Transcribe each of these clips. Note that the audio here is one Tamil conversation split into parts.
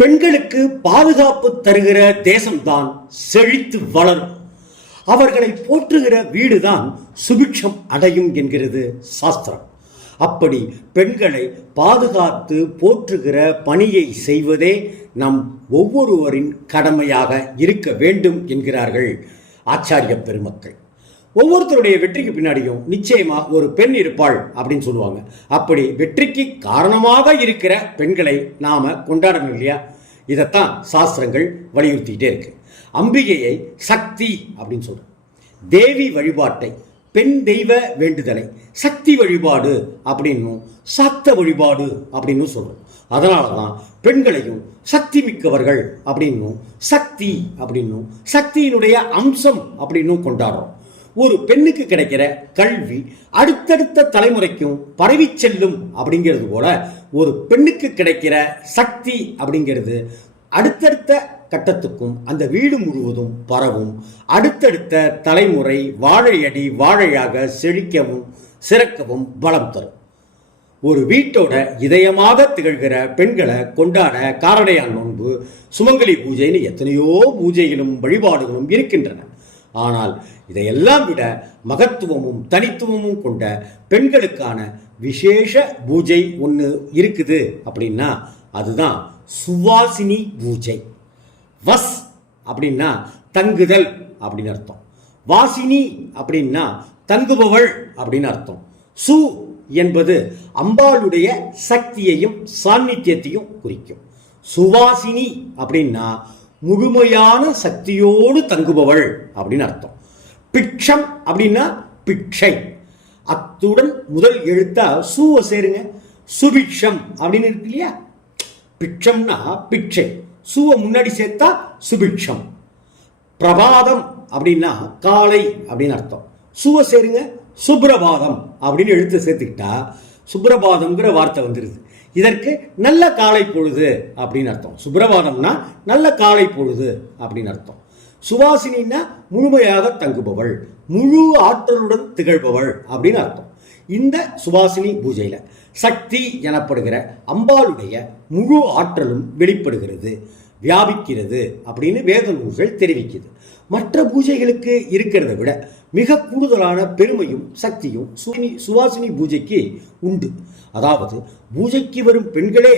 பெண்களுக்கு பாதுகாப்பு தருகிற தேசம்தான் செழித்து வளரும். அவர்களை போற்றுகிற வீடுதான் சுபிக்ஷம் அடையும் என்கிறது சாஸ்திரம். அப்படி பெண்களை பாதுகாத்து போற்றுகிற பணியை செய்வதே நம் ஒவ்வொருவரின் கடமையாக இருக்க வேண்டும் என்கிறார்கள் ஆச்சாரிய பெருமக்கள். ஒவ்வொருத்தருடைய வெற்றிக்கு பின்னாடியும் நிச்சயமாக ஒரு பெண் இருப்பாள் அப்படின்னு சொல்லுவாங்க. அப்படி வெற்றிக்கு காரணமாக இருக்கிற பெண்களை நாம கொண்டாடணும் இல்லையா? இதைத்தான் சாஸ்திரங்கள் வலியுறுத்திட்டே இருக்கு. அம்பிகையை சக்தி அப்படின்னு சொல்றோம். தேவி வழிபாட்டை பெண் தெய்வ வேண்டுதலை சக்தி வழிபாடு அப்படின்னும் சாத்த வழிபாடு அப்படின்னு சொல்றோம். அதனால தான் பெண்களையும் சக்தி மிக்கவர்கள் அப்படின்னும் சக்தி அப்படின்னும் சக்தியினுடைய அம்சம் அப்படின்னும் கொண்டாடுறோம். ஒரு பெண்ணுக்கு கிடைக்கிற கல்வி அடுத்தடுத்த தலைமுறைக்கும் பரவி செல்லும் அப்படிங்கிறது போல ஒரு பெண்ணுக்கு கிடைக்கிற சக்தி அப்படிங்கிறது அடுத்தடுத்த கட்டத்துக்கும் அந்த வீடு முழுவதும் பரவும். அடுத்தடுத்த தலைமுறை வாழையடி வாழையாக செழிக்கவும் சிறக்கவும் பலம் தரும். ஒரு வீட்டோட இதயமாக திகழ்கிற பெண்களை கொண்டாட காரடையான் நோன்பு சுமங்கலி பூஜைன்னு எத்தனையோ பூஜைகளும் வழிபாடுகளும் இருக்கின்றன. ஆனால் இதையெல்லாம் விட மகத்துவமும் தனித்துவமும் கொண்ட பெண்களுக்கான விசேஷ பூஜை ஒன்று இருக்குது அப்படின்னா அதுதான் சுவாசினி பூஜை. வஸ் அப்படின்னா தங்குதல் அப்படின்னு அர்த்தம். வாசினி அப்படின்னா தங்குபவள் அப்படின்னு அர்த்தம். சு என்பது அம்பாளுடைய சக்தியையும் சாநித்தியத்தையும் குறிக்கும். சுவாசினி அப்படின்னா முழுமையான சக்தியோடு தங்குபவள் அப்படின்னு அர்த்தம். பிக்ஷம் அப்படின்னா பிக்ஷை. அத்துடன் முதல் எழுத்தா சூவை சேருங்க. சுபிக்ஷம் அப்படின்னு இருக்கு இல்லையா? பிக்ஷம்னா பிக்ஷை. சூவை முன்னாடி சேர்த்தா சுபிக்ஷம். பிரபாதம் அப்படின்னா காலை அப்படின்னு அர்த்தம். சூவை சேருங்க. சுப்ரபாதம் அப்படின்னு எழுத்து சேர்த்துக்கிட்டா சுப்ரபாதம்ங்கிற வார்த்தை வந்துடுது இதற்கு நல்ல காலை பொழுது அப்படின்னு அர்த்தம். சுப்ரபாதம்னா நல்ல காலை பொழுது அப்படின்னு அர்த்தம். சுவாசினின்னா முழுமையாக தங்குபவள் முழு ஆற்றலுடன் திகழ்பவள் அப்படின்னு அர்த்தம். இந்த சுவாசினி பூஜையில் சக்தி எனப்படுகிற அம்பாளுடைய முழு ஆற்றலும் வெளிப்படுகிறது வியாபிக்கிறது அப்படின்னு வேத நூல்கள் தெரிவிக்குது. மற்ற பூஜைகளுக்கு இருக்கிறத விட மிக கூடுதலான பெருமையும் சக்தியும் சுனி சுவாசினி பூஜைக்கு உண்டு. அதாவது பூஜைக்கு வரும் பெண்களே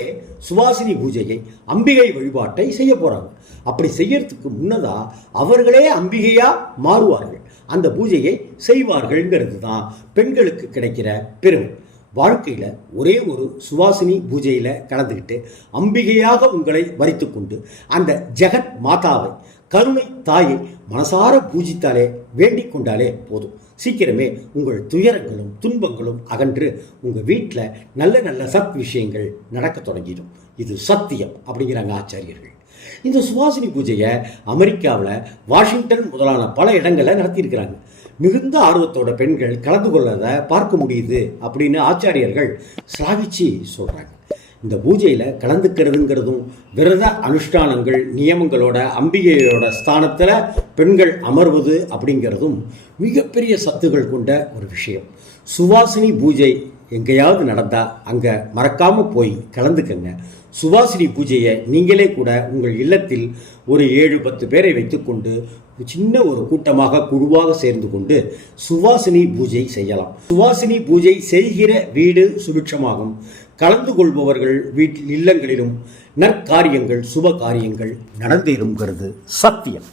சுவாசினி பூஜையை அம்பிகை வழிபாட்டை செய்ய போறாங்க. அப்படி செய்யறதுக்கு முன்னதா அவர்களே அம்பிகையா மாறுவார்கள். அந்த பூஜையை செய்வார்கள்ங்கிறது தான் பெண்களுக்கு கிடைக்கிற பெருமை. வாழ்க்கையில் ஒரே ஒரு சுவாசினி பூஜையில் கலந்துக்கிட்டு அம்பிகையாக உங்களை வரித்து கொண்டு அந்த ஜெகத் மாதாவை கருணை தாயை மனசார பூஜித்தாலே வேண்டிக் கொண்டாலே போதும். சீக்கிரமே உங்கள் துயரங்களும் துன்பங்களும் அகன்று உங்கள் வீட்டில் நல்ல நல்ல சத் விஷயங்கள் நடக்க தொடங்கிடும். இது சத்தியம் அப்படிங்கிறாங்க ஆச்சாரியர்கள். இந்த சுவாசினி பூஜையை அமெரிக்காவில் வாஷிங்டன் முதலான பல இடங்களில் நடத்தியிருக்கிறாங்க. மிகுந்த ஆர்வத்தோட பெண்கள் கலந்து கொள்ளதை பார்க்க முடியுது அப்படின்னு ஆச்சாரியர்கள் ஸ்லாகிச்சு சொல்கிறாங்க இந்த பூஜையில் கலந்துக்கிறதுங்கிறதும் விரத அனுஷ்டானங்கள் நியமங்களோட அம்பிகையோட ஸ்தானத்தில் பெண்கள் அமர்வது அப்படிங்கிறதும் மிகப்பெரிய சத்துகள் கொண்ட ஒரு விஷயம். சுவாசினி பூஜை எங்கேயாவது நடந்தால் அங்கே மறக்காமல் போய் கலந்துக்கங்க. சுவாசினி பூஜையை நீங்களே கூட உங்கள் இல்லத்தில் ஒரு ஏழு பத்து பேரை வைத்துக்கொண்டு சின்ன ஒரு கூட்டமாக குழுவாக சேர்ந்து கொண்டு சுவாசினி பூஜை செய்யலாம். சுவாசினி பூஜை செய்கிற வீடு சுபிட்சமாகும். கலந்து கொள்பவர்கள் வீட்டில் இல்லங்களிலும் நற்காரியங்கள் சுப காரியங்கள் நடந்தேறுங்கிறது சத்தியம்.